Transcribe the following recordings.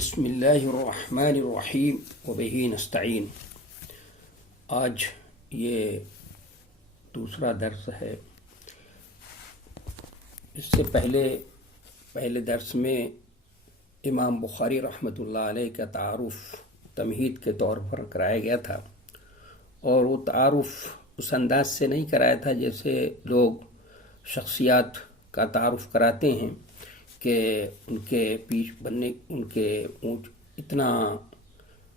بسم اللہ الرحمن الرحیم وبہ نستعین۔ آج یہ دوسرا درس ہے۔ اس سے پہلے درس میں امام بخاری رحمۃ اللہ علیہ کا تعارف تمہید کے طور پر کرایا گیا تھا، اور وہ تعارف اس انداز سے نہیں کرایا تھا جیسے لوگ شخصیات کا تعارف کراتے ہیں کہ ان کے اتنا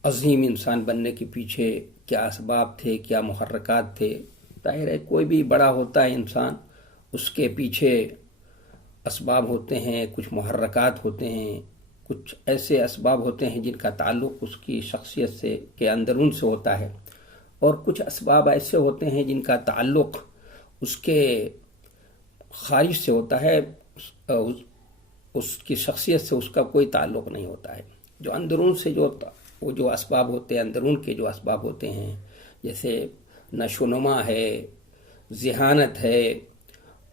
عظیم انسان بننے کے پیچھے کیا اسباب تھے، کیا محرکات تھے۔ ظاہر ہے کوئی بھی بڑا ہوتا ہے انسان، اس کے پیچھے اسباب ہوتے ہیں، کچھ محرکات ہوتے ہیں، کچھ ایسے اسباب ہوتے ہیں جن کا تعلق اس کی شخصیت سے کے اندرون سے ہوتا ہے، اور کچھ اسباب ایسے ہوتے ہیں جن کا تعلق اس کے خارج سے ہوتا ہے، اس کی شخصیت سے اس کا کوئی تعلق نہیں ہوتا ہے۔ جو اندرون سے جو اسباب ہوتے ہیں، اندرون کے جو اسباب ہوتے ہیں، جیسے نشو و نما ہے، ذہانت ہے،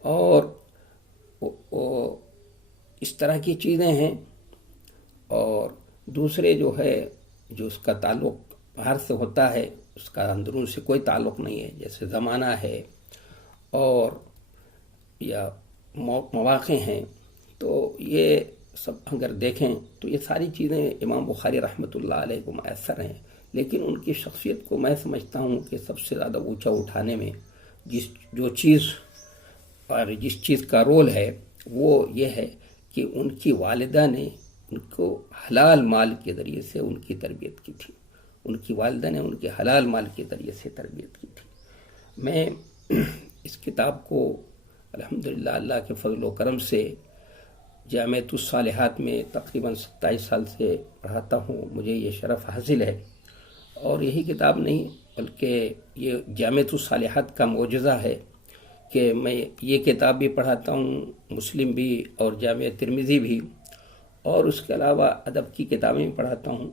اور اس طرح کی چیزیں ہیں، اور دوسرے جو ہے جو اس کا تعلق باہر سے ہوتا ہے، اس کا اندرون سے کوئی تعلق نہیں ہے، جیسے زمانہ ہے اور یا مواقع ہیں۔ تو یہ سب اگر دیکھیں تو یہ ساری چیزیں امام بخاری رحمۃ اللہ علیہ کو میسر ہیں، لیکن ان کی شخصیت کو میں سمجھتا ہوں کہ سب سے زیادہ اونچا اٹھانے میں جس چیز کا رول ہے وہ یہ ہے کہ ان کی والدہ نے ان کو حلال مال کے ذریعے سے ان کی تربیت کی تھی۔ ان کی والدہ نے ان کے حلال مال کے ذریعے سے تربیت کی تھی۔ میں اس کتاب کو الحمدللہ اللہ کے فضل و کرم سے جامعۃ الصالحات میں تقریباً 27 سال سے پڑھاتا ہوں، مجھے یہ شرف حاصل ہے۔ اور یہی کتاب نہیں بلکہ یہ جامعۃ الصالحات کا معجزہ ہے کہ میں یہ کتاب بھی پڑھاتا ہوں، مسلم بھی اور جامعہ ترمذی بھی، اور اس کے علاوہ ادب کی کتابیں بھی پڑھاتا ہوں۔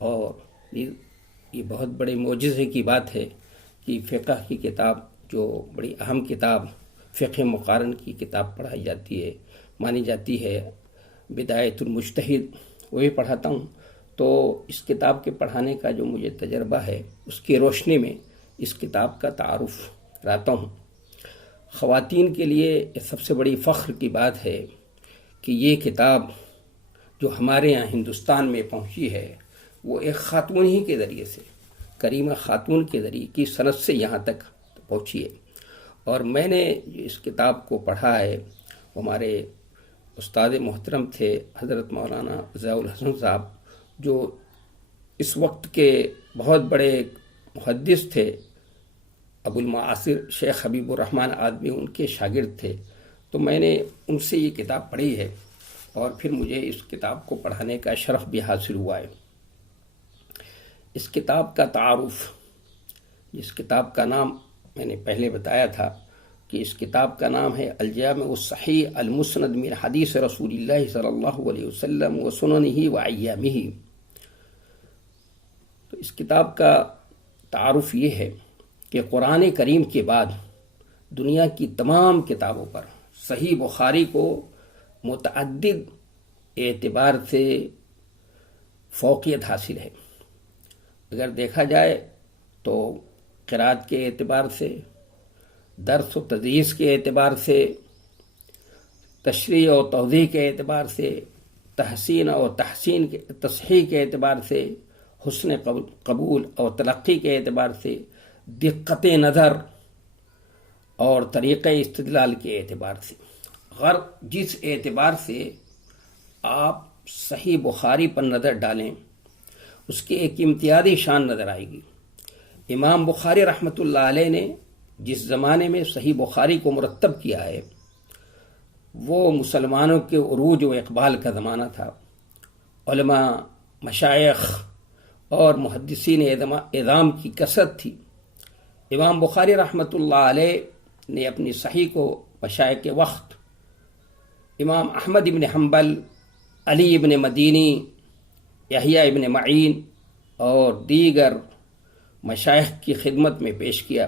اور یہ بہت بڑے معجزے کی بات ہے کہ فقہ کی کتاب، جو بڑی اہم کتاب فقہ مقارن کی کتاب پڑھائی جاتی ہے، مانی جاتی ہے، بدایۃ المجتہد، وہ بھی پڑھاتا ہوں۔ تو اس کتاب کے پڑھانے کا جو مجھے تجربہ ہے، اس کی روشنی میں اس کتاب کا تعارف کراتا ہوں۔ خواتین کے لیے سب سے بڑی فخر کی بات ہے کہ یہ کتاب جو ہمارے یہاں ہندوستان میں پہنچی ہے، وہ ایک خاتون ہی کے ذریعے سے، کریمہ خاتون کے ذریعے کی سند سے یہاں تک پہنچی ہے۔ اور میں نے اس کتاب کو پڑھا ہے، ہمارے استاد محترم تھے حضرت مولانا ضیاء الحسن صاحب، جو اس وقت کے بہت بڑے محدث تھے، ابو المعاصر شیخ حبیب الرحمن آدمی ان کے شاگرد تھے۔ تو میں نے ان سے یہ کتاب پڑھی ہے، اور پھر مجھے اس کتاب کو پڑھانے کا شرف بھی حاصل ہوا ہے۔ اس کتاب کا تعارف، اس کتاب کا نام میں نے پہلے بتایا تھا کہ اس کتاب کا نام ہے الجامع الصحیح المسند من حدیث رسول اللہ صلی اللہ علیہ وسلم و سننہ و ایامہ۔ تو اس کتاب کا تعارف یہ ہے کہ قرآن کریم کے بعد دنیا کی تمام کتابوں پر صحیح بخاری کو متعدد اعتبار سے فوقیت حاصل ہے۔ اگر دیکھا جائے تو قرأت کے اعتبار سے، درس و تدریس کے اعتبار سے، تشریح و توضیح کے اعتبار سے، تحسین اور تصحیح کے اعتبار سے، حسن قبول اور تلقی کے اعتبار سے، دقت نظر اور طریقہ استدلال کے اعتبار سے، جس اعتبار سے آپ صحیح بخاری پر نظر ڈالیں، اس کی ایک امتیازی شان نظر آئے گی۔ امام بخاری رحمۃ اللہ علیہ نے جس زمانے میں صحیح بخاری کو مرتب کیا ہے، وہ مسلمانوں کے عروج و اقبال کا زمانہ تھا۔ علماء، مشائخ اور محدثین اعظام کی کثرت تھی۔ امام بخاری رحمۃ اللہ علیہ نے اپنی صحیح کو مشائخ کے وقت امام احمد ابن حنبل، علی ابن مدینی، یحییٰ ابن معین اور دیگر مشائخ کی خدمت میں پیش کیا۔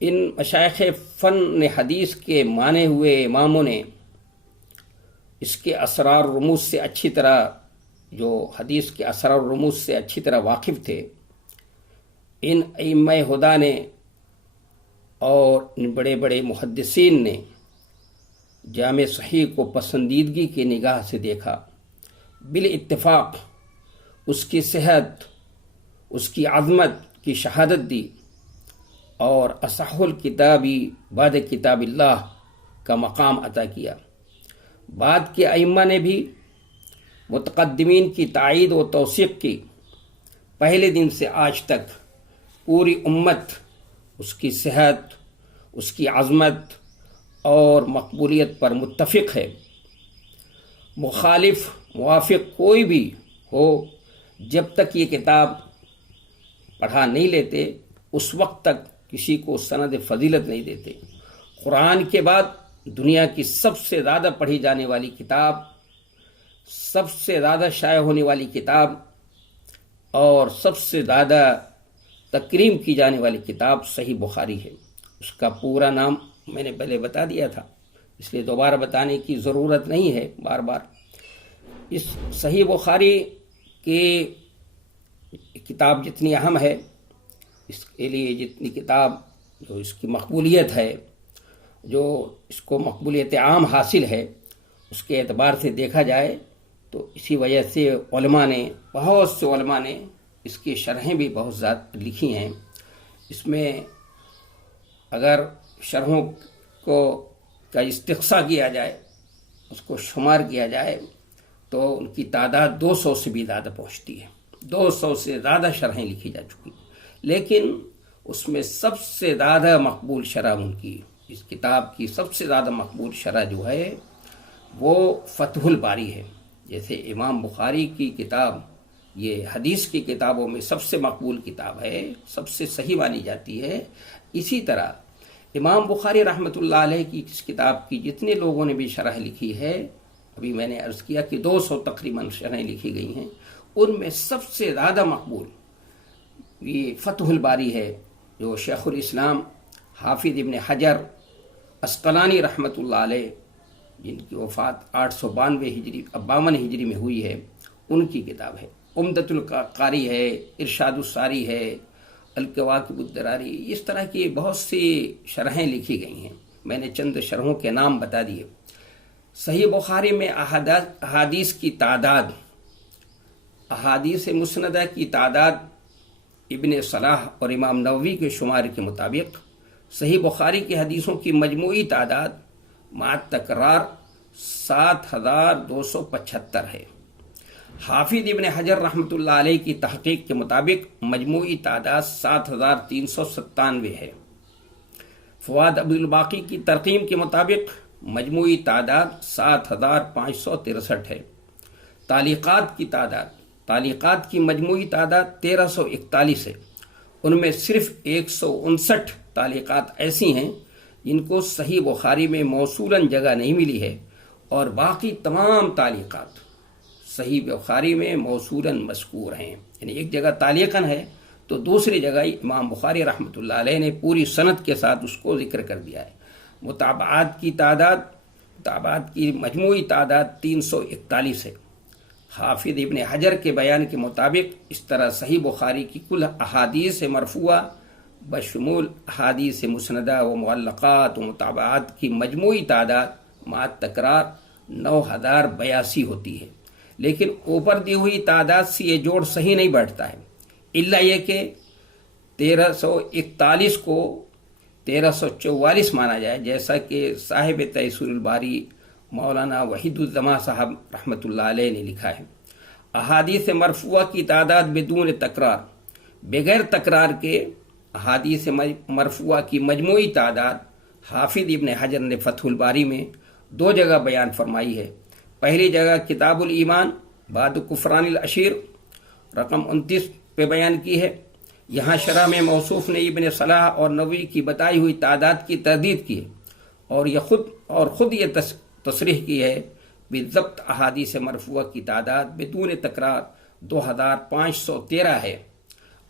ان مشائخ فن حدیث کے مانے ہوئے اماموں نے اس کے اسرار و رموز سے اچھی طرح، جو حدیث کے اسرار و رموز سے اچھی طرح واقف تھے، ان ائمہ ہدیٰ نے اور ان بڑے بڑے محدثین نے جامع صحیح کو پسندیدگی کی نگاہ سے دیکھا، بالاتفاق اس کی صحت، اس کی عظمت کی شہادت دی، اور اصح الکتابی بعد کتاب اللہ کا مقام عطا کیا۔ بعد کے ائمہ نے بھی متقدمین کی تائید و توثیق کی۔ پہلے دن سے آج تک پوری امت اس کی صحت، اس کی عظمت اور مقبولیت پر متفق ہے۔ مخالف موافق کوئی بھی ہو، جب تک یہ کتاب پڑھا نہیں لیتے اس وقت تک کسی کو سند فضیلت نہیں دیتے۔ قرآن کے بعد دنیا کی سب سے زیادہ پڑھی جانے والی کتاب، سب سے زیادہ شائع ہونے والی کتاب اور سب سے زیادہ تکریم کی جانے والی کتاب صحیح بخاری ہے۔ اس کا پورا نام میں نے پہلے بتا دیا تھا، اس لیے دوبارہ بتانے کی ضرورت نہیں ہے بار بار۔ اس صحیح بخاری کی کتاب جتنی اہم ہے، اس کے لیے جتنی کتاب جو اس کی مقبولیت ہے، جو اس کو مقبولیت عام حاصل ہے، اس کے اعتبار سے دیکھا جائے تو اسی وجہ سے بہت سے علماء نے اس کی شرحیں بھی بہت زیادہ لکھی ہیں۔ اس میں اگر شرحوں کا استقصاء کیا جائے، اس کو شمار کیا جائے تو ان کی تعداد 200 سے بھی زیادہ پہنچتی ہے۔ 200 سے زیادہ شرحیں لکھی جا چکی، لیکن اس میں سب سے زیادہ مقبول شرح اس کتاب کی سب سے زیادہ مقبول شرح جو ہے وہ فتح الباری ہے۔ جیسے امام بخاری کی کتاب یہ حدیث کی کتابوں میں سب سے مقبول کتاب ہے، سب سے صحیح مانی جاتی ہے، اسی طرح امام بخاری رحمۃ اللہ علیہ کی اس کتاب کی جتنے لوگوں نے بھی شرح لکھی ہے، ابھی میں نے عرض کیا کہ 200 تقریباً شرحیں لکھی گئی ہیں، ان میں سب سے زیادہ مقبول یہ فتح الباری ہے، جو شیخ الاسلام حافظ ابن حجر عسقلانی رحمۃ اللہ علیہ، جن کی وفات 852 ہجری میں ہوئی ہے، ان کی کتاب ہے۔ عمدۃ القاری ہے، ارشاد الساری ہے، الکواکب الدراری، اس طرح کی بہت سی شرحیں لکھی گئی ہیں، میں نے چند شرحوں کے نام بتا دیے۔ صحیح بخاری میں احادیث کی تعداد، احادیث مسندہ کی تعداد ابن صلاح اور امام نووی کے شمار کے مطابق صحیح بخاری کی حدیثوں کی مجموعی تعداد مع تکرار 7275 ہے۔ حافظ ابن حجر رحمۃ اللہ علیہ کی تحقیق کے مطابق مجموعی تعداد 7397 ہے۔ فواد عبدالباقی کی ترقیم کے مطابق مجموعی تعداد 7563 ہے۔ تعلیقات کی مجموعی تعداد 1341 ہے۔ ان میں صرف 159 تعلیقات ایسی ہیں جن کو صحیح بخاری میں موصولاً جگہ نہیں ملی ہے، اور باقی تمام تعلیقات صحیح بخاری میں موصولاً مذکور ہیں، یعنی ایک جگہ تعلیقاً ہے تو دوسری جگہ امام بخاری رحمۃ اللہ علیہ نے پوری سند کے ساتھ اس کو ذکر کر دیا ہے۔ متابعات کی مجموعی تعداد 341 ہے۔ حافظ ابن حجر کے بیان کے مطابق اس طرح صحیح بخاری کی کل احادیث مرفوعہ بشمول احادیث مسندہ و معلقات و متابعات کی مجموعی تعداد مع تکرار 9082 ہوتی ہے، لیکن اوپر دی ہوئی تعداد سے یہ جوڑ صحیح نہیں بیٹھتا ہے، الا یہ کہ 1341 کو 1344 مانا جائے، جیسا کہ صاحب تیسیر الباری مولانا وحید الزماں صاحب رحمۃ اللہ علیہ نے لکھا ہے۔ احادیث مرفوعہ کی تعداد بدون تکرار، بغیر تکرار کے احادیث مرفوعہ کی مجموعی تعداد حافظ ابن حجر نے فتح الباری میں 2 جگہ بیان فرمائی ہے۔ پہلی جگہ کتاب الایمان بعد کفران العشیر رقم 29 پہ بیان کی ہے۔ یہاں شرح میں موصوف نے ابن صلاح اور نووی کی بتائی ہوئی تعداد کی تردید کی ہے، اور خود یہ تصریح کی ہے بالضبط احادیث مرفوعہ کی تعداد بدون تکرار 2513 ہے،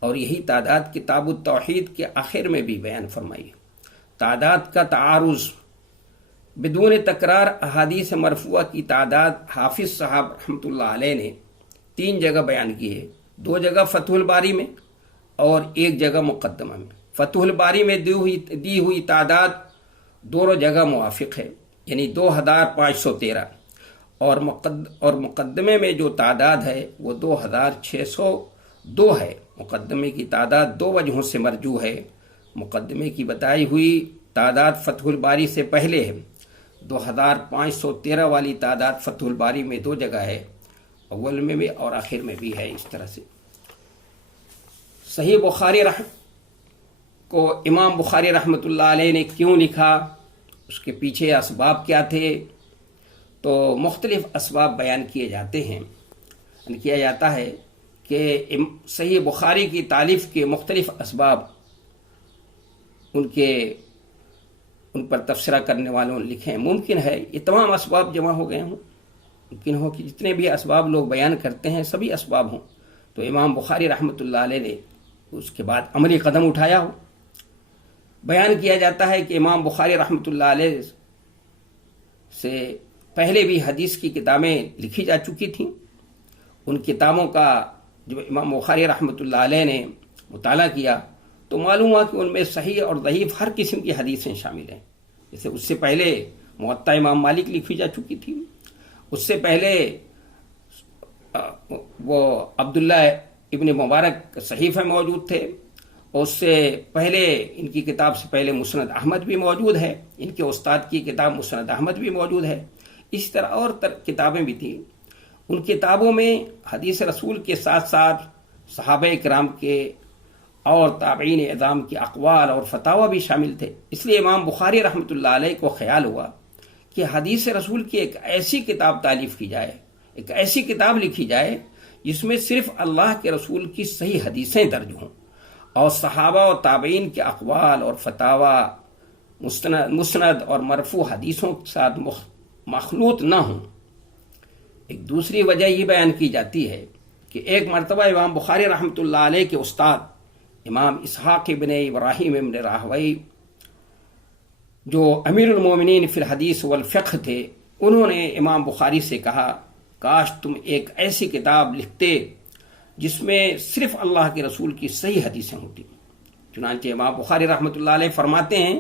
اور یہی تعداد کتاب التوحید کے آخر میں بھی بیان فرمائی ہے۔ تعداد کا تعارض بدون تکرار احادیث مرفوعہ کی تعداد حافظ صاحب رحمۃ اللہ علیہ نے 3 جگہ بیان کی ہے، 2 جگہ فتح الباری میں اور 1 جگہ مقدمہ میں۔ فتح الباری میں دی ہوئی تعداد دونوں جگہ موافق ہے، یعنی 2513، اور مقدمے میں جو تعداد ہے وہ 2602 ہے۔ مقدمے کی تعداد 2 وجہوں سے مرجوح ہے۔ مقدمے کی بتائی ہوئی تعداد فتح الباری سے پہلے ہے، 2513 والی تعداد فتح الباری میں 2 جگہ ہے، اول میں بھی اور آخر میں بھی ہے۔ اس طرح سے صحیح بخاری کو امام بخاری رحمۃ اللہ علیہ نے کیوں لکھا، اس کے پیچھے اسباب کیا تھے، تو مختلف اسباب بیان کیے جاتے ہیں۔ کیا جاتا ہے کہ صحیح بخاری کی تالیف کے مختلف اسباب ان پر تبصرہ کرنے والوں نے لکھے ہیں۔ ممکن ہے یہ تمام اسباب جمع ہو گئے ہوں، ممکن ہو کہ جتنے بھی اسباب لوگ بیان کرتے ہیں سبھی اسباب ہوں، تو امام بخاری رحمۃ اللہ علیہ نے اس کے بعد عملی قدم اٹھایا ہو۔ بیان کیا جاتا ہے کہ امام بخاری رحمۃ اللہ علیہ سے پہلے بھی حدیث کی کتابیں لکھی جا چکی تھیں۔ ان کتابوں کا جب امام بخاری رحمۃ اللہ علیہ نے مطالعہ کیا تو معلوم ہوا کہ ان میں صحیح اور ضعیف ہر قسم کی حدیثیں شامل ہیں۔ جیسے اس سے پہلے موطا امام مالک لکھی جا چکی تھی، اس سے پہلے وہ عبداللہ ابن مبارک صحیفہ موجود تھے، اور اس سے پہلے ان کی کتاب سے پہلے مسند احمد بھی موجود ہے، ان کے استاد کی کتاب مسند احمد بھی موجود ہے، اس طرح اور کتابیں بھی تھیں۔ ان کتابوں میں حدیث رسول کے ساتھ ساتھ صحابہ کرام کے اور تابعین اعظام کے اقوال اور فتاوی بھی شامل تھے۔ اس لیے امام بخاری رحمۃ اللہ علیہ کو خیال ہوا کہ حدیث رسول کی ایک ایسی کتاب تالیف کی جائے، ایک ایسی کتاب لکھی جائے جس میں صرف اللہ کے رسول کی صحیح حدیثیں درج ہوں، اور صحابہ و تابعین کے اقوال اور فتاوی مسند اور مرفوع حدیثوں کے ساتھ مخلوط نہ ہوں۔ ایک دوسری وجہ یہ بیان کی جاتی ہے کہ ایک مرتبہ امام بخاری رحمۃ اللہ علیہ کے استاد امام اسحاق ابن ابراہیم ابن راہوی، جو امیر المومنین فی الحدیث والفقہ تھے، انہوں نے امام بخاری سے کہا کاش تم ایک ایسی کتاب لکھتے جس میں صرف اللہ کے رسول کی صحیح حدیثیں ہوتی۔ چنانچہ امام بخاری رحمۃ اللہ علیہ فرماتے ہیں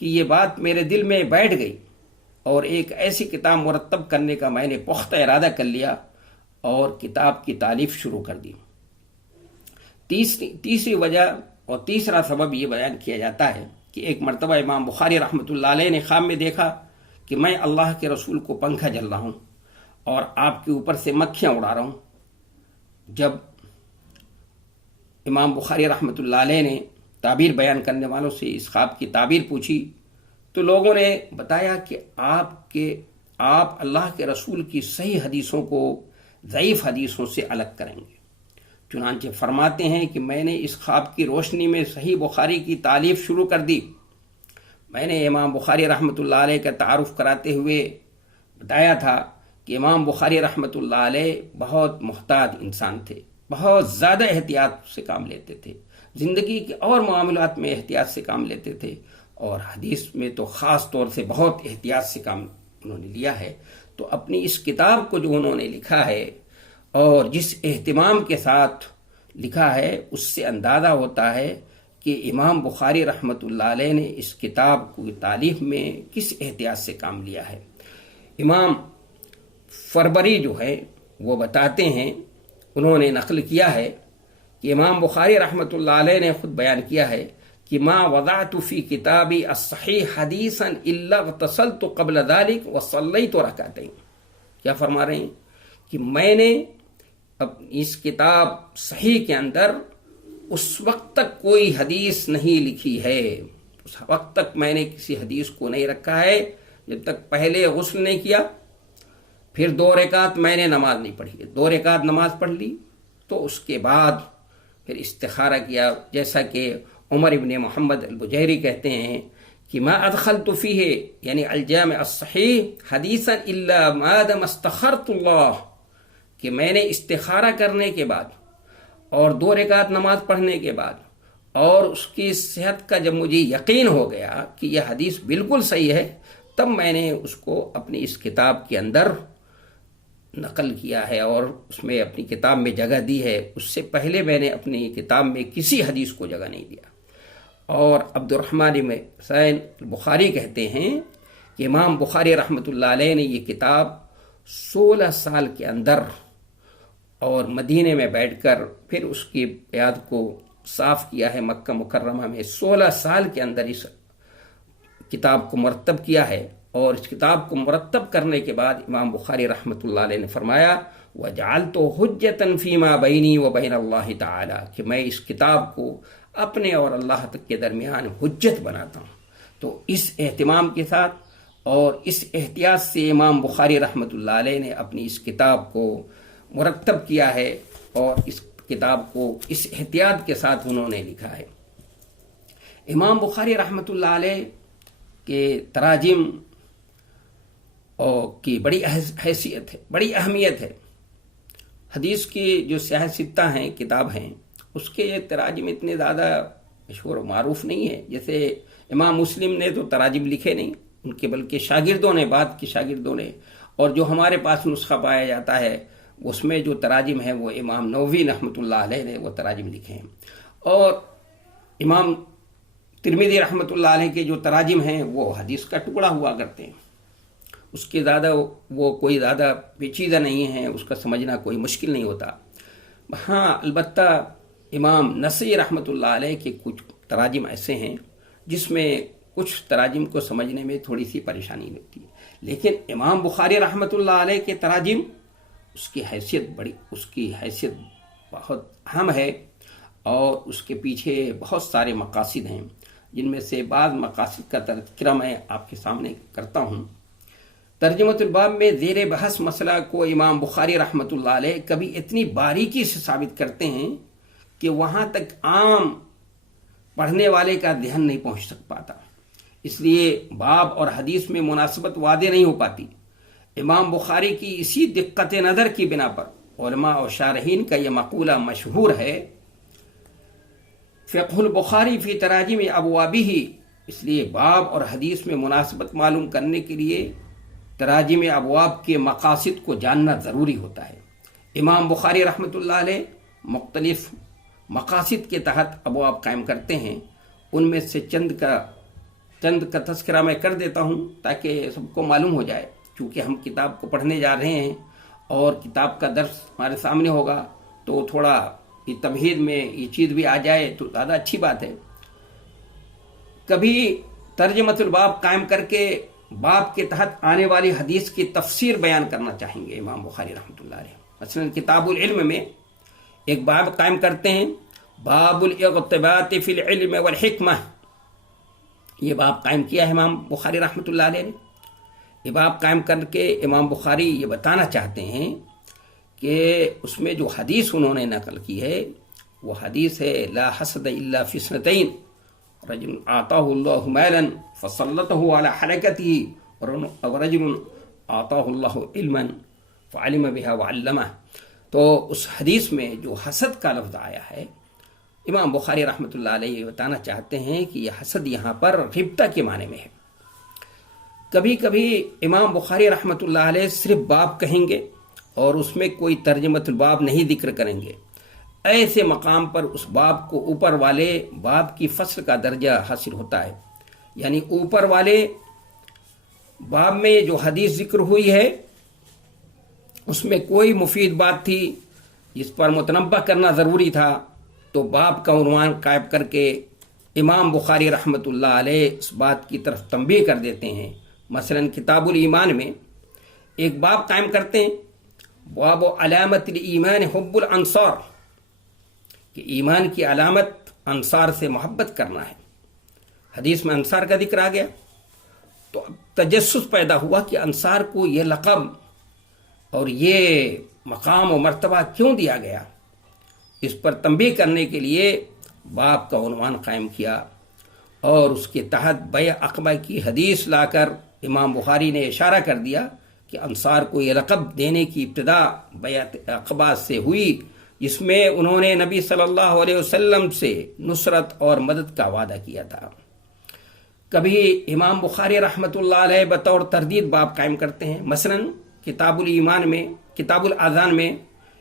کہ یہ بات میرے دل میں بیٹھ گئی اور ایک ایسی کتاب مرتب کرنے کا میں نے پختہ ارادہ کر لیا اور کتاب کی تالیف شروع کر دی۔ تیسری وجہ اور تیسرا سبب یہ بیان کیا جاتا ہے کہ ایک مرتبہ امام بخاری رحمۃ اللہ علیہ نے خواب میں دیکھا کہ میں اللہ کے رسول کو پنکھا جل رہا ہوں اور آپ کے اوپر سے مکھیاں اڑا رہا ہوں۔ جب امام بخاری رحمۃ اللہ علیہ نے تعبیر بیان کرنے والوں سے اس خواب کی تعبیر پوچھی تو لوگوں نے بتایا کہ آپ اللہ کے رسول کی صحیح حدیثوں کو ضعیف حدیثوں سے الگ کریں گے۔ چنانچہ فرماتے ہیں کہ میں نے اس خواب کی روشنی میں صحیح بخاری کی تالیف شروع کر دی۔ میں نے امام بخاری رحمۃ اللہ علیہ کا تعارف کراتے ہوئے بتایا تھا کہ امام بخاری رحمۃ اللہ علیہ بہت محتاط انسان تھے، بہت زیادہ احتیاط سے کام لیتے تھے، زندگی کے اور معاملات میں احتیاط سے کام لیتے تھے، اور حدیث میں تو خاص طور سے بہت احتیاط سے کام انہوں نے لیا ہے۔ تو اپنی اس کتاب کو جو انہوں نے لکھا ہے اور جس اہتمام کے ساتھ لکھا ہے، اس سے اندازہ ہوتا ہے کہ امام بخاری رحمۃ اللہ علیہ نے اس کتاب کی تالیف میں کس احتیاط سے کام لیا ہے۔ امام فربری جو ہے وہ بتاتے ہیں، انہوں نے نقل کیا ہے کہ امام بخاری رحمۃ اللہ علیہ نے خود بیان کیا ہے کہ ما وضعت فی کتابی الصحیح حدیثا الا اغتسلت قبل ذلك وصلیت رکعتین۔ کیا فرما رہے ہیں کہ میں نے اس کتاب صحیح کے اندر اس وقت تک کوئی حدیث نہیں لکھی ہے، اس وقت تک میں نے کسی حدیث کو نہیں رکھا ہے جب تک پہلے غسل نہیں کیا، پھر 2 رکعت میں نے نماز نہیں پڑھی، 2 رکعت نماز پڑھ لی تو اس کے بعد پھر استخارہ کیا، جیسا کہ عمر ابن محمد البجیری کہتے ہیں کہ ما ادخلت فیہ یعنی الجامع الصحیح حدیثا الا ما دام استخرت اللہ، کہ میں نے استخارہ کرنے کے بعد اور 2 رکعت نماز پڑھنے کے بعد اور اس کی صحت کا جب مجھے یقین ہو گیا کہ یہ حدیث بالکل صحیح ہے، تب میں نے اس کو اپنی اس کتاب کے اندر نقل کیا ہے اور اس میں اپنی کتاب میں جگہ دی ہے. اس سے پہلے میں نے اپنی کتاب میں کسی حدیث کو جگہ نہیں دیا. اور عبد الرحمن بن حسین بخاری کہتے ہیں کہ امام بخاری رحمۃ اللہ علیہ نے یہ کتاب 16 سال کے اندر اور مدینے میں بیٹھ کر پھر اس کی بیعت کو صاف کیا ہے مکہ مکرمہ میں. 16 سال کے اندر اس کتاب کو مرتب کیا ہے. اور اس کتاب کو مرتب کرنے کے بعد امام بخاری رحمۃ اللہ علیہ نے فرمایا وَجَعَلْتُ حُجَّةً فِي مَا بَيْنِي وَبَيْنَ اللَّهِ تَعَالَى کہ میں اس کتاب کو اپنے اور اللہ تک کے درمیان حجت بناتا ہوں. تو اس اہتمام کے ساتھ اور اس احتیاط سے امام بخاری رحمۃ اللہ علیہ نے اپنی اس کتاب کو مرتب کیا ہے اور اس کتاب کو اس احتیاط کے ساتھ انہوں نے لکھا ہے. امام بخاری رحمۃ اللہ علیہ کے تراجم کی بڑی حیثیت ہے، بڑی اہمیت ہے. حدیث کی جو سیاہ ستہ ہیں کتاب ہیں اس کے تراجم اتنے زیادہ مشہور و معروف نہیں ہے. جیسے امام مسلم نے تو تراجم لکھے نہیں ان کے، بلکہ شاگردوں نے، بعد کے شاگردوں نے. اور جو ہمارے پاس نسخہ پایا جاتا ہے اس میں جو تراجم ہیں وہ امام نووی رحمۃ اللہ علیہ نے وہ تراجم لکھے ہیں. اور امام ترمذی رحمۃ اللہ علیہ کے جو تراجم ہیں وہ حدیث کا ٹکڑا ہوا کرتے ہیں. اس کے زیادہ وہ کوئی زیادہ پیچیدہ نہیں ہے، اس کا سمجھنا کوئی مشکل نہیں ہوتا. ہاں البتہ امام نسائی رحمۃ اللہ علیہ کے کچھ تراجم ایسے ہیں جس میں کچھ تراجم کو سمجھنے میں تھوڑی سی پریشانی ہوتی ہے. لیکن امام بخاری رحمۃ اللہ علیہ کے تراجم اس کی حیثیت بہت اہم ہے اور اس کے پیچھے بہت سارے مقاصد ہیں جن میں سے بعض مقاصد کا تذکرہ میں آپ کے سامنے کرتا ہوں. ترجمۃ الباب میں زیر بحث مسئلہ کو امام بخاری رحمۃ اللہ علیہ کبھی اتنی باریکی سے ثابت کرتے ہیں کہ وہاں تک عام پڑھنے والے کا ذہن نہیں پہنچ سک پاتا. اس لیے باب اور حدیث میں مناسبت واضح نہیں ہو پاتی. امام بخاری کی اسی دقت نظر کی بنا پر علماء اور شارحین کا یہ مقولہ مشہور ہے فقہ البخاری فی تراجم ابوابہ. اس لیے باب اور حدیث میں مناسبت معلوم کرنے کے لیے تراجم ابواب کے مقاصد کو جاننا ضروری ہوتا ہے. امام بخاری رحمۃ اللہ علیہ مختلف مقاصد کے تحت ابواب قائم کرتے ہیں. ان میں سے چند کا تذکرہ میں کر دیتا ہوں تاکہ سب کو معلوم ہو جائے. چونکہ ہم کتاب کو پڑھنے جا رہے ہیں اور کتاب کا درس ہمارے سامنے ہوگا تو تھوڑا یہ تمہید میں یہ چیز بھی آ جائے تو زیادہ اچھی بات ہے. کبھی ترجمۃ الباب قائم کر کے باب کے تحت آنے والی حدیث کی تفسیر بیان کرنا چاہیں گے امام بخاری رحمۃ اللہ علیہ. مثلا کتاب العلم میں ایک باب قائم کرتے ہیں باب الاغتباط فی العلم والحکمہ. یہ باب قائم کیا ہے امام بخاری رحمۃ اللہ علیہ نے. یہ باب قائم کر کے امام بخاری یہ بتانا چاہتے ہیں کہ اس میں جو حدیث انہوں نے نقل کی ہے وہ حدیث ہے لا حسد الا فی اثنتین رجل آتاہ اللہ مالا فسلطہ علی حرکتہ ورجل آتاہ اللہ علما فعلم بها وعلمہ. تو اس حدیث میں جو حسد کا لفظ آیا ہے امام بخاری رحمۃ اللہ علیہ یہ بتانا چاہتے ہیں کہ یہ حسد یہاں پر غبطہ کے معنی میں ہے. کبھی کبھی امام بخاری رحمۃ اللہ علیہ صرف باب کہیں گے اور اس میں کوئی ترجمۃ الباب نہیں ذکر کریں گے. ایسے مقام پر اس باب کو اوپر والے باب کی فصل کا درجہ حاصل ہوتا ہے. یعنی اوپر والے باب میں جو حدیث ذکر ہوئی ہے اس میں کوئی مفید بات تھی جس پر متنبہ کرنا ضروری تھا تو باب کا عنوان قائم کر کے امام بخاری رحمۃ اللہ علیہ اس بات کی طرف تنبیہ کر دیتے ہیں. مثلا کتاب الایمان میں ایک باب قائم کرتے ہیں باب علامت الایمان حب الانصار کہ ایمان کی علامت انصار سے محبت کرنا ہے. حدیث میں انصار کا ذکر آ گیا تو اب تجسس پیدا ہوا کہ انصار کو یہ لقب اور یہ مقام و مرتبہ کیوں دیا گیا. اس پر تنبیہ کرنے کے لیے باب کا عنوان قائم کیا اور اس کے تحت بیع عقبہ کی حدیث لا کر امام بخاری نے اشارہ کر دیا کہ انصار کو یہ لقب دینے کی ابتدا بیعت عقبہ سے ہوئی جس میں انہوں نے نبی صلی اللہ علیہ وسلم سے نصرت اور مدد کا وعدہ کیا تھا. کبھی امام بخاری رحمۃ اللہ علیہ بطور تردید باب قائم کرتے ہیں. مثلا کتاب الایمان میں، کتاب الاذان میں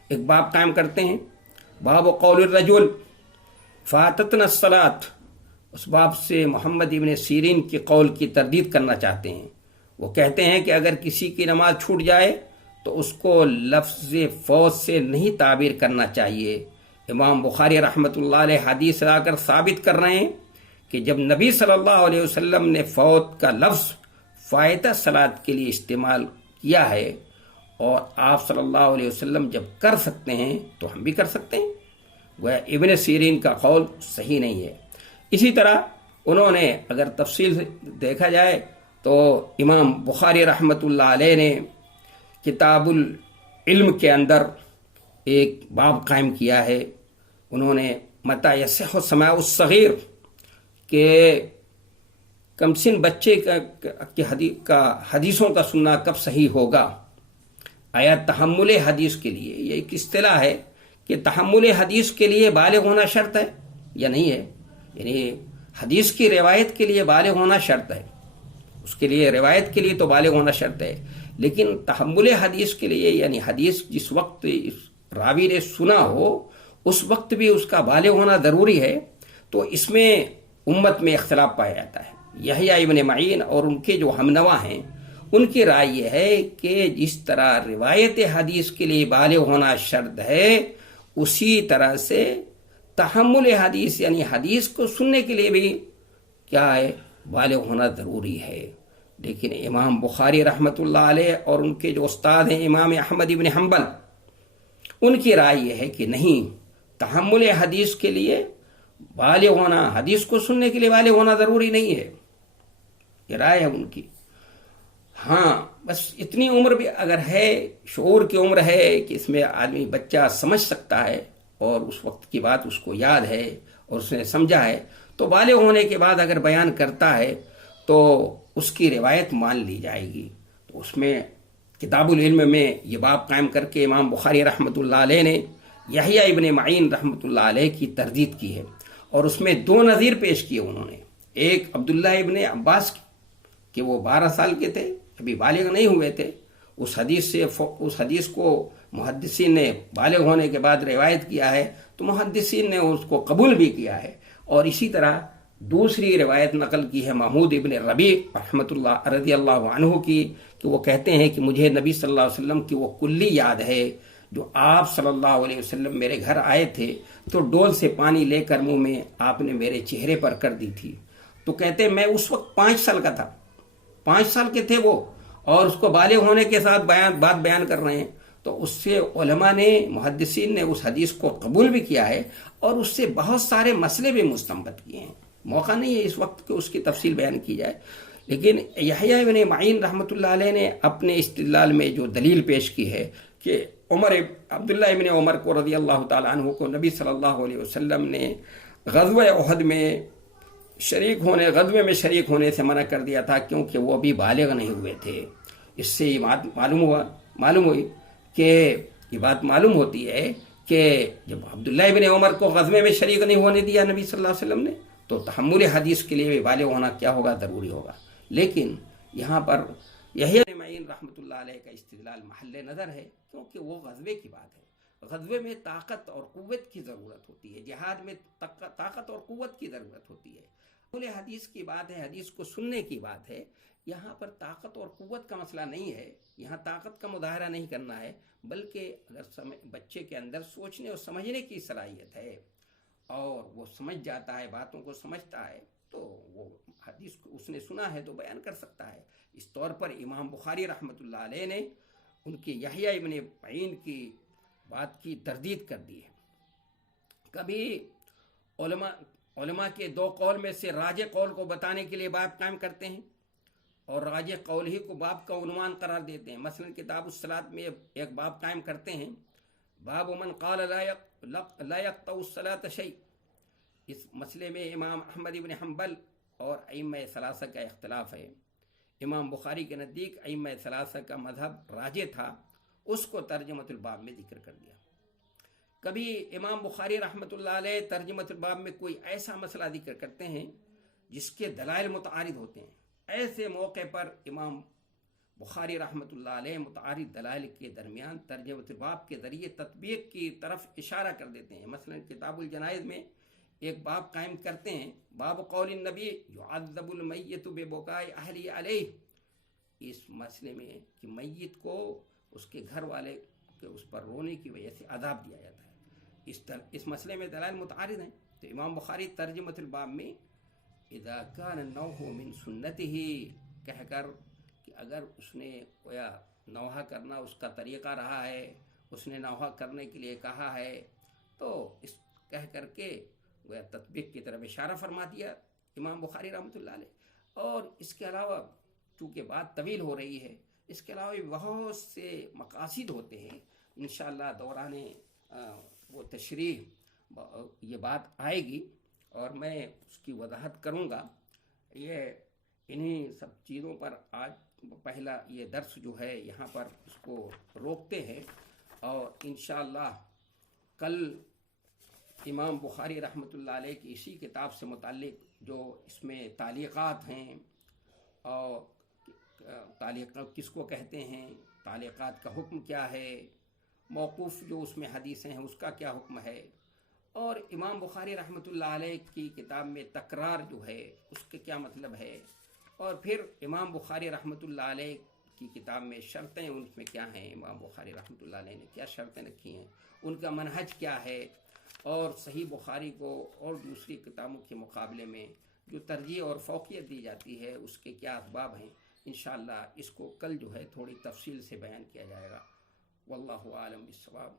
ایک باب قائم کرتے ہیں، باب قول الرجل فاتتنا الصلاۃ. اس باب سے محمد ابن سیرین کی قول کی تردید کرنا چاہتے ہیں. وہ کہتے ہیں کہ اگر کسی کی نماز چھوٹ جائے تو اس کو لفظ فوت سے نہیں تعبیر کرنا چاہیے. امام بخاری رحمۃ اللہ علیہ حدیث لا کر ثابت کر رہے ہیں کہ جب نبی صلی اللہ علیہ وسلم نے فوت کا لفظ فائتہ صلاۃ کے لیے استعمال کیا ہے اور آپ صلی اللہ علیہ وسلم جب کر سکتے ہیں تو ہم بھی کر سکتے ہیں. وہ ابن سیرین کا قول صحیح نہیں ہے. اسی طرح انہوں نے اگر تفصیل سے دیکھا جائے تو امام بخاری رحمۃ اللہ علیہ نے کتاب العلم کے اندر ایک باب قائم کیا ہے. انہوں نے متى يصح سماع الصغیر کہ کم سن بچے کا حدیثوں کا سننا کب صحیح ہوگا. آیا تحمل حدیث کے لیے، یہ ایک اصطلاح ہے کہ تحمل حدیث کے لیے بالغ ہونا شرط ہے یا نہیں ہے. یعنی حدیث کی روایت کے لیے بالغ ہونا شرط ہے، اس کے لیے روایت کے لیے تو بالغ ہونا شرط ہے، لیکن تحمل حدیث کے لیے یعنی حدیث جس وقت راوی نے سنا ہو اس وقت بھی اس کا بالغ ہونا ضروری ہے. تو اس میں امت میں اختلاف پایا جاتا ہے. یحییٰ ابن معین اور ان کے جو ہمنوا ہیں ان کی رائے یہ ہے کہ جس طرح روایت حدیث کے لیے بالغ ہونا شرط ہے اسی طرح سے تحمل حدیث یعنی حدیث کو سننے کے لیے بھی کیا ہے، بالغ ہونا ضروری ہے. لیکن امام بخاری رحمۃ اللہ علیہ اور ان کے جو استاد ہیں امام احمد ابن حنبل، ان کی رائے یہ ہے کہ نہیں، تحمل حدیث کے لیے بالغ ہونا، حدیث کو سننے کے لیے بالغ ہونا ضروری نہیں ہے. یہ رائے ہے ان کی. ہاں بس اتنی عمر بھی اگر ہے، شعور کی عمر ہے کہ اس میں آدمی بچہ سمجھ سکتا ہے اور اس وقت کی بات اس کو یاد ہے اور اس نے سمجھا ہے، تو بالغ ہونے کے بعد اگر بیان کرتا ہے تو اس کی روایت مان لی جائے گی. تو اس میں کتاب العلم میں یہ باب قائم کر کے امام بخاری رحمۃ اللہ علیہ نے یحییٰ ابن معین رحمۃ اللہ علیہ کی تردید کی ہے اور اس میں دو نظیر پیش کیے انہوں نے. ایک عبداللہ ابن عباس کہ وہ 12 سال کے تھے، ابھی بالغ نہیں ہوئے تھے. اس حدیث کو محدثین نے بالغ ہونے کے بعد روایت کیا ہے تو محدثین نے اس کو قبول بھی کیا ہے. اور اسی طرح دوسری روایت نقل کی ہے محمود ابن ربیع رحمۃ اللہ رضی اللہ عنہ کی کہ وہ کہتے ہیں کہ مجھے نبی صلی اللہ علیہ وسلم کی وہ کلی یاد ہے جو آپ صلی اللہ علیہ وسلم میرے گھر آئے تھے تو ڈول سے پانی لے کر منہ میں آپ نے میرے چہرے پر کر دی تھی. تو کہتے ہیں میں اس وقت 5 سال کا تھا، 5 سال کے تھے وہ، اور اس کو بالغ ہونے کے ساتھ بات بیان کر رہے ہیں. تو اس سے علماء نے، محدثین نے اس حدیث کو قبول بھی کیا ہے اور اس سے بہت سارے مسئلے بھی مستنبط کیے ہیں. موقع نہیں ہے اس وقت کہ اس کی تفصیل بیان کی جائے، لیکن یحییٰ ابن معین رحمۃ اللہ علیہ نے اپنے استدلال میں جو دلیل پیش کی ہے کہ عبداللہ ابن عمر کو رضی اللہ تعالیٰ عنہ کو نبی صلی اللہ علیہ وسلم نے غزوہ احد میں غزوے میں شریک ہونے سے منع کر دیا تھا کیونکہ وہ ابھی بالغ نہیں ہوئے تھے. اس سے یہ بات معلوم ہوئی کہ یہ بات معلوم ہوتی ہے کہ جب عبداللہ ابن عمر کو غزوے میں شریک نہیں ہونے دیا نبی صلی اللہ علیہ وسلم نے تو تحمل حدیث کے لیے بھی بالغ ہونا کیا ہوگا، ضروری ہوگا. لیکن یہاں پر یحییٰ ابن معین رحمۃ اللہ علیہ کا استدلال محل نظر ہے کیونکہ وہ غزوے کی بات ہے. غزوے میں طاقت اور قوت کی ضرورت ہوتی ہے، جہاد میں طاقت اور قوت کی ضرورت ہوتی ہے. حدیث کی بات ہے، حدیث کو سننے کی بات ہے. یہاں پر طاقت اور قوت کا مسئلہ نہیں ہے، یہاں طاقت کا مظاہرہ نہیں کرنا ہے، بلکہ اگر بچے کے اندر سوچنے اور سمجھنے کی صلاحیت ہے اور وہ سمجھ جاتا ہے، باتوں کو سمجھتا ہے، تو وہ حدیث کو اس نے سنا ہے تو بیان کر سکتا ہے. اس طور پر امام بخاری رحمۃ اللہ علیہ نے ان کی یحییٰ ابن معین کی بات کی تردید کر دی ہے. کبھی علماء کے 2 قول میں سے راجح قول کو بتانے کے لیے باب قائم کرتے ہیں اور راجح قول ہی کو باب کا عنوان قرار دیتے ہیں. مثلا کتاب الصلاۃ میں ایک باب قائم کرتے ہیں، باب من قال لا يقطع الصلاۃ شيء. اس مسئلے میں امام احمد ابن حنبل اور ائمہ ثلاثہ کا اختلاف ہے. امام بخاری کے نزدیک ائمہ ثلاثہ کا مذہب راجح تھا، اس کو ترجمۃ الباب میں ذکر کر دیا. کبھی امام بخاری رحمۃ اللہ علیہ ترجمۃ الباب میں کوئی ایسا مسئلہ ذکر کرتے ہیں جس کے دلائل متعارض ہوتے ہیں، ایسے موقع پر امام بخاری رحمۃ اللہ علیہ متعارض دلائل کے درمیان ترجمہ الباب کے ذریعے تطبیق کی طرف اشارہ کر دیتے ہیں۔ مثلا کتاب الجنائز میں ایک باب قائم کرتے ہیں، باب قول النبی یعذب المیت ببکاء اہلہ علیہ، اس مسئلے میں کہ میت کو اس کے گھر والے کے اس پر رونے کی وجہ سے عذاب دیا جاتا ہے، اس مسئلے میں دلائل متعارض ہیں۔ تو امام بخاری ترجمہ الباب میں اذا کان النوح من سنتہ کہہ کر کہ اگر اس نے گویا نوحہ کرنا اس کا طریقہ رہا ہے، اس نے نوحہ کرنے کے لیے کہا ہے، تو اس کہہ کر کے گویا تطبیق کی طرف اشارہ فرما دیا امام بخاری رحمۃ اللہ علیہ۔ اور اس کے علاوہ چونکہ بات طویل ہو رہی ہے، اس کے علاوہ بھی بہت سے مقاصد ہوتے ہیں، انشاءاللہ دوران وہ تشریح یہ بات آئے گی اور میں اس کی وضاحت کروں گا۔ یہ انہی سب چیزوں پر آج پہلا یہ درس جو ہے یہاں پر اس کو روکتے ہیں، اور انشاءاللہ کل امام بخاری رحمۃ اللہ علیہ کی اسی کتاب سے متعلق جو اس میں تعلیقات ہیں، اور تعلیقات کس کو کہتے ہیں، تعلیقات کا حکم کیا ہے، موقوف جو اس میں حدیثیں ہیں اس کا کیا حکم ہے، اور امام بخاری رحمۃ اللہ علیہ کی کتاب میں تکرار جو ہے اس کے کیا مطلب ہے، اور پھر امام بخاری رحمۃ اللہ علیہ کی کتاب میں شرطیں ان میں کیا ہیں، امام بخاری رحمۃ اللہ علیہ نے کیا شرطیں رکھی ہیں، ان کا منہج کیا ہے، اور صحیح بخاری کو اور دوسری کتابوں کے مقابلے میں جو ترجیح اور فوقیت دی جاتی ہے اس کے کیا اسباب ہیں، انشاءاللہ اس کو کل جو ہے تھوڑی تفصیل سے بیان کیا جائے گا۔ واللہ عالم بالصواب۔